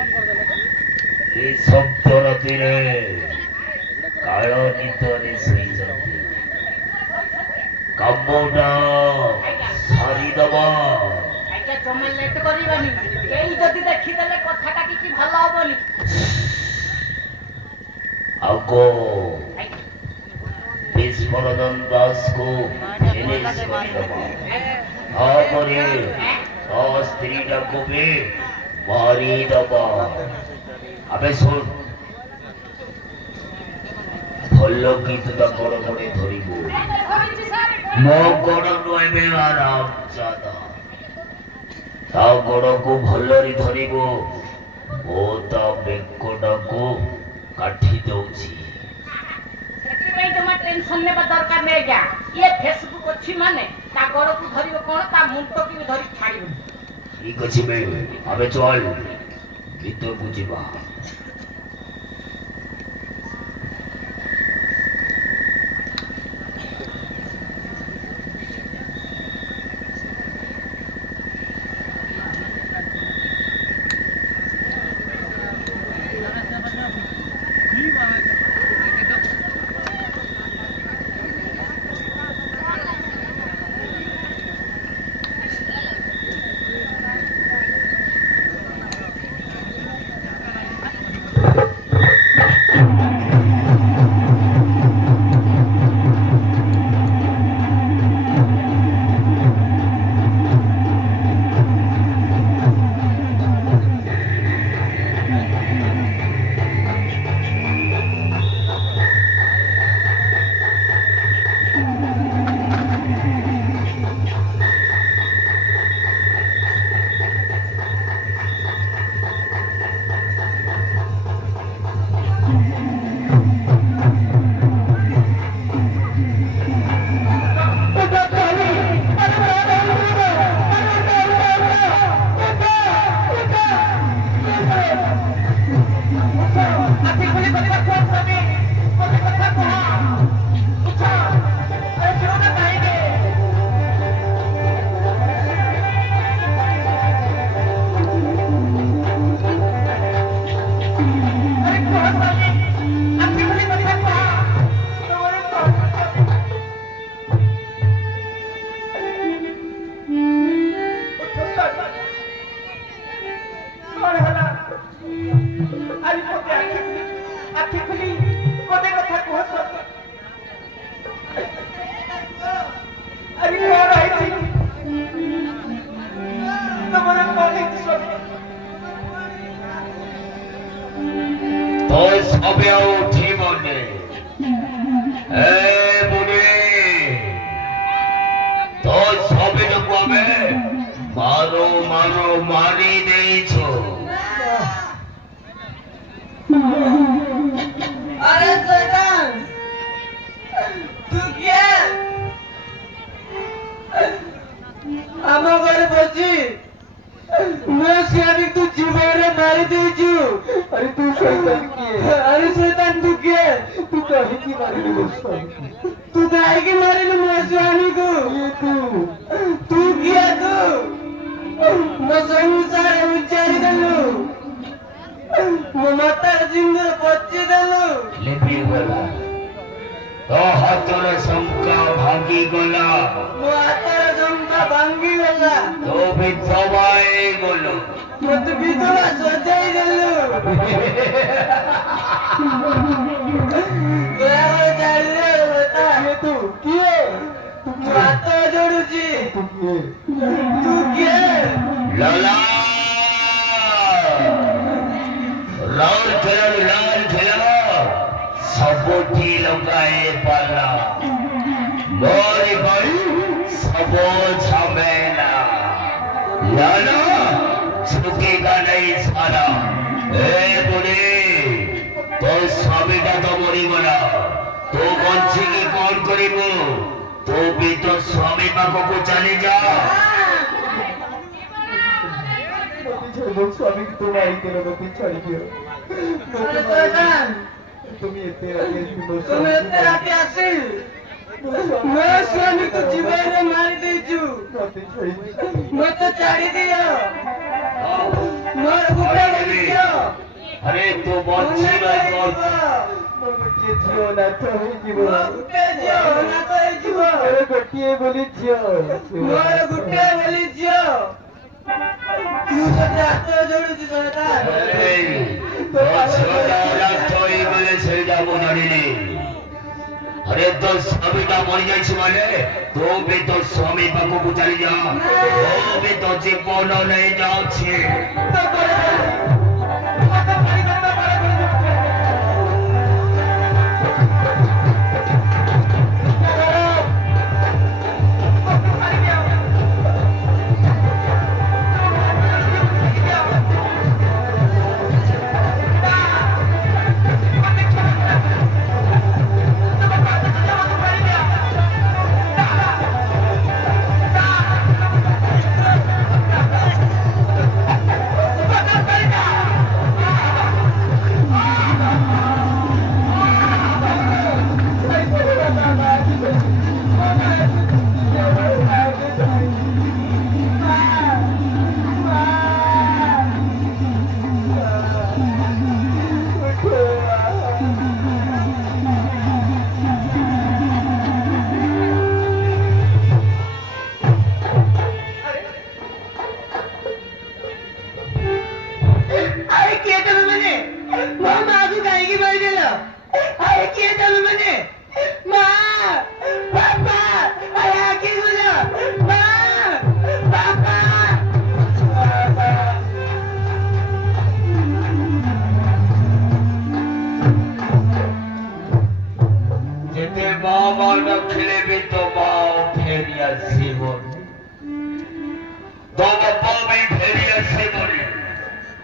ଏ ଶବ୍ଦ ରାତିରେ କାଳ ନିଦରେ ଶୋଇଛନ୍ତି। କାମଟା ସାରିଦବା। ଜମା ଲେଟ୍ କରିବାନି। କେହି ଯଦି ଦେଖିଦେଲେ କଥାଟା କିଛି ଭଲ ହବନି। ଆଗ ବିସ୍ମରଣନ ଦାସକୁ ଫିନିଶ କରିଦବା। ତାପରେ ତା ସ୍ତ୍ରୀଟାକୁ ବି ମାରିଦବା। ଆବେ ଶୁଣ, ଭଲ କି ତୁ ତା ଗୋଡ଼ ଗୋଡ଼େ ଧରିବୁ। ମୋ ଗୋଡ଼ ନୁହେଁ ଆରାମ ଜାଦା। ତା ଗୋଡ଼କୁ ଭଲରେ ଧରିବୁ। ମୁଁ ତା ବେକଟାକୁ କାଟି ଦଉଛି। ସେଥିପାଇଁ ଜମା ଟେନସନ ନେବା ଦରକାର ନାହିଁ ଆଜ୍ଞା। ଇଏ ଫେସବୁକ୍ ଅଛି ମାନେ ତା ଗୋଡ଼କୁ ଧରିବ କଣ, ତା ମୁଣ୍ଡକୁ ବି ଧରି ଛାଡ଼ିବ। ଠିକ ଅଛି ବେ, ଆମେ ଚାଲ ଭିତରକୁ ଯିବା। मत छाड़ी दियो मोर गुटा दियो अरे तू बच्ची नहीं कर गोटे झील नाथ गोटे बोली झील गोटे बोली झील अरे तो स्वामी का मरी जाइए माने तो भी तो स्वामी पाखु को चली जा तो भी तो जीवन नहीं जाओ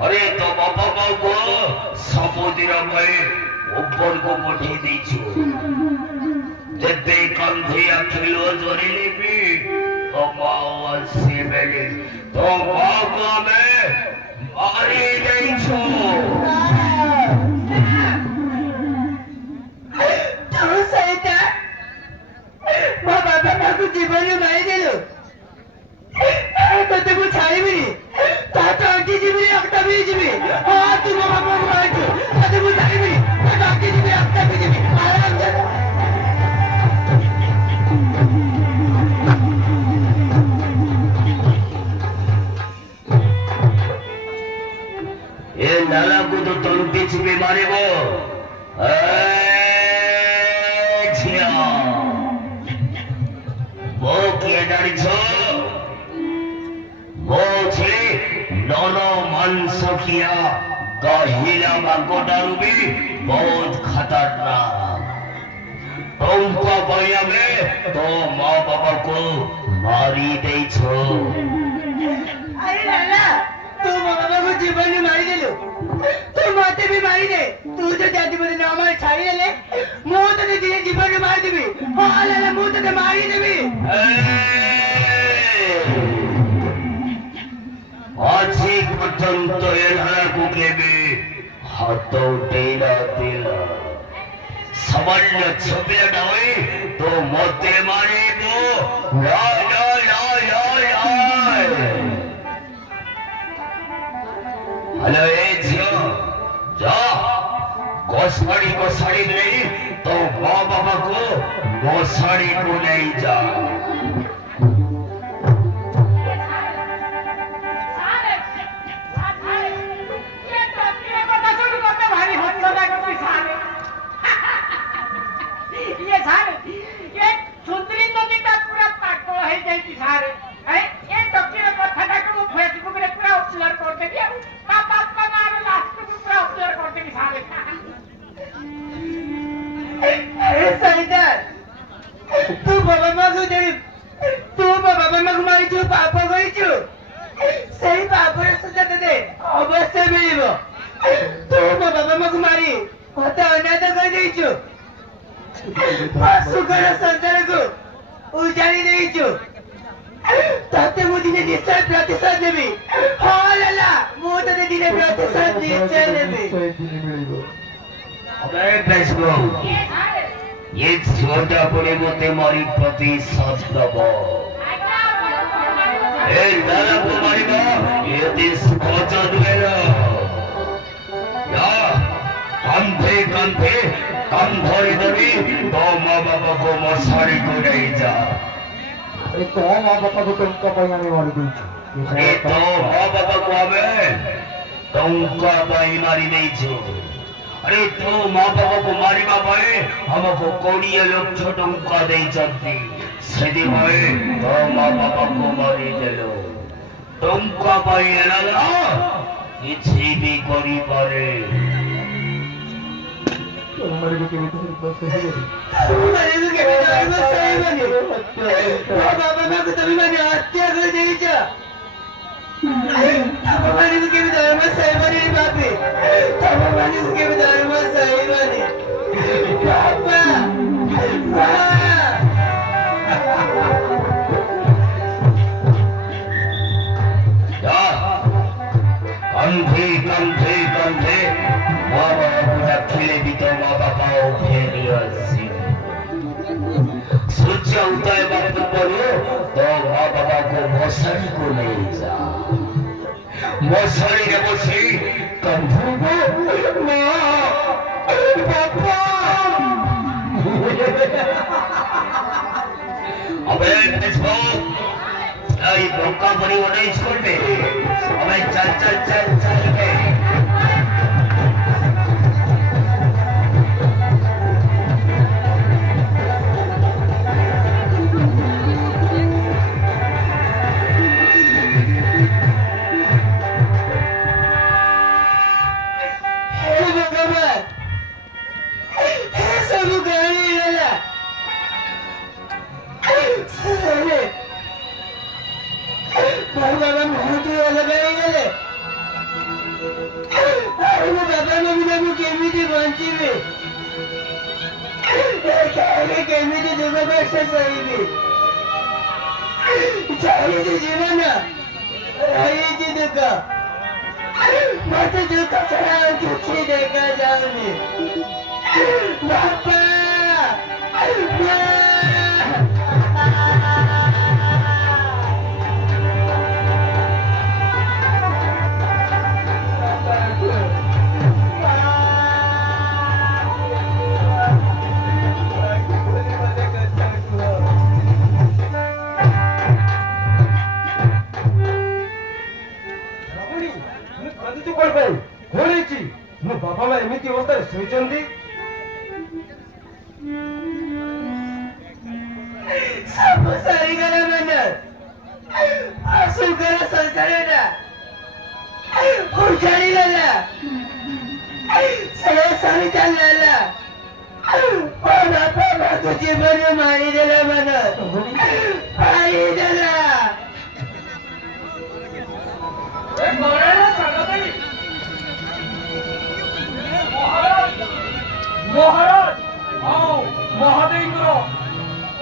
अरे तो बाबा बाबू को समुद्र में ऊपर को पठे दीचु जते कंधे अखिलो जोरिले भी तो मावा से मेरे तो बाबा में मारी नहीं छो तू सही था बाबा बाबा को जीवन में मारी दे लो तो तुम छाड़ी भी तातो आंटी जी भी अक्टा भी जी भी हाँ तू बाबा को मार दो तो तुम छाड़ी भी तातो आंटी जी भी अक्टा भी जी भी आराम से ये नाला को तो तलुटी छिपे मारे वो छिया वो किए डाली छो वो छे नौनो मांस किया गहिला बागोटारू भी बहुत खतरनाक उनका भैया में तो माँ बाबा को मारी दे छो अरे लाला तू बाबा को जीवन में मारी दे लो तू माते भी मारी दे तू जो जाती बोले ना हमारे छाड़ी ले ले मुंह तो दे जीवन में मार देवी हाँ लाला मुंह तो मारी देवी आजी पर्यंत एल्हारा कुके भी हाथों टेला टेला सामान्य छपे डावे तो मोते मारे वो या या या या या हेलो ए जियो जा गोसाड़ी को साड़ी नहीं तो माँ बाबा को गोसाड़ी को नहीं जा ये सारे ये सुंदरी नदी का पूरा पाटो है जैसी सारे है ये टक्की में कथा का को फेसबुक रे पूरा अपलोड कर दे दिया का बात का मारे लास्ट में पूरा अपलोड कर दे सारे अरे सईदार तू बाबा माँ को जरी तू बाबा माँ को मारी तू पापा गई तू सही पापा रे सजा दे अवश्य मिलिबो तू बाबा माँ को मारी होता अनाथ कर देई तू सुखर संसार को उजाड़ी देइछु ताते मु दिने निश्चय प्रतिशत देबी हाँ लाला मु तते दिने प्रतिशत निश्चय देबी अबे बेसबो ये छोटा पुणे मोते मारी प्रतिशत दबो ए लाला को मारिबो ये दिस कोचा दुएलो या कंधे कंधे कम धरे धरे तो माँ बाबा को मसारी को नहीं जा तो माँ बापा को तुमका पैमाने वाली दी तो माँ बाबा को हमें तुमका पाई मारी नहीं छो अरे तो माँ बाबा को मारी बाबाए हमको कोड़िया लोग छोटों का दे चलती सदी भाई तो माँ बाबा को मारी दे लो तुमका पाई ना किसी भी करी पारे हमारे को केवल तो सही है हमारे को केवल धर्म सही बने बाबा मैं को तभी मैंने हत्या कर दी जा हमारे को केवल धर्म सही बने बापे हमारे को केवल धर्म सही बने बाबा कंधे कंधे कंधे माँ बाबा को रखले भी तो माँ बाबा सोचा होता है बात बोलो तो माँ बाबा को मौसरी को ले जा मौसरी ने बोसी कंधे को माँ पापा अबे फेसबुक ये धोखा बड़ी होने छोड़ दे अबे चल चल चल चल के जीवन मत जो कचरा कुछ देखा जाऊंगी पापा एमती अवस्था शोचंदी सब सारी गला मन असुकर संसारना उजाड़ी लला सरे सारी लला और बापा तो जीवन में मारी देला मन मारी देला महाराज आओ महादेव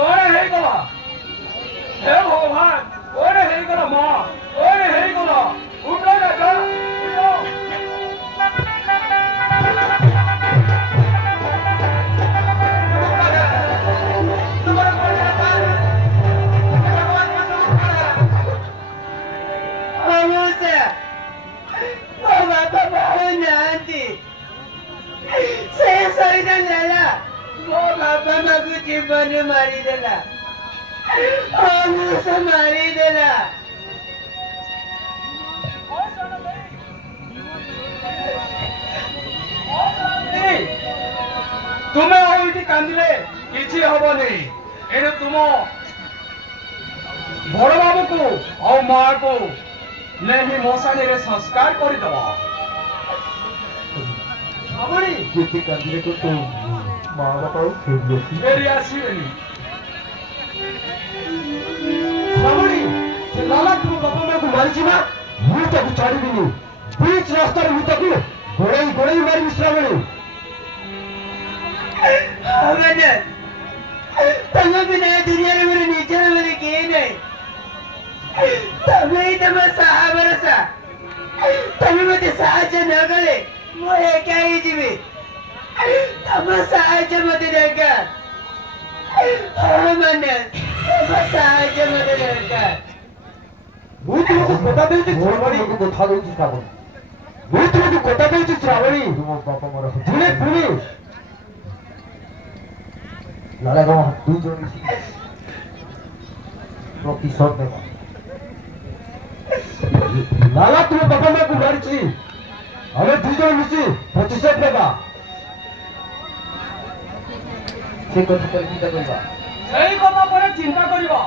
ओरे हे गला हे भगवान ओरे हे गला मां ओरे हे गला उठो राजा उठो जीवन मारी देला मारी देला तुम्हें ओइटी कांदिले किछि हबनी एने तुम बड़ बाबू को और मां को नहीं मशानी रे संस्कार कर दबा हमारी जितने कांदिले को तो माँ बापा मेरी आसीबेनी श्रावणी से लाला तुम बापा मैं को मारी ना मुझे तो छाड़ी भी नहीं बीच रास्ता में मुझे को गोड़े मारी श्रावणी अमन तब बिना दुनिया में मेरे नीचे में मेरे के नहीं तब ही तब सहा बरसा तब मुझे साहाଯ୍य न करे मुझे क्या ही जीवे तब साहाଯ୍य मत देगा अमन तब साहाଯ୍य मत देगा वो तुमको बता दे कि श्रावणी को बता दो कि श्रावणी ମୁଁ ତୁମକୁ କଥା ଦେଇଛି ଶ୍ରାବଣୀ ତୁମ ବାପା ମୋର ଦିନେ ପୁଣି ଲାଲା ତମ ଦୁଇ ଜଣ ମିଶି ପ୍ରତିଶୋଧ ଦେବା। ଲାଲା ତୁମ ବାପା ମାକୁ ମାରିଛି ଆମେ ଦୁଇ ଜଣ ମିଶି ପ୍ରତିଶୋଧ ନେବା। ସେ କଥା ପରେ ଚିନ୍ତା କରିବା। ସେଇ କଥା ପରେ ଚିନ୍ତା କରିବା।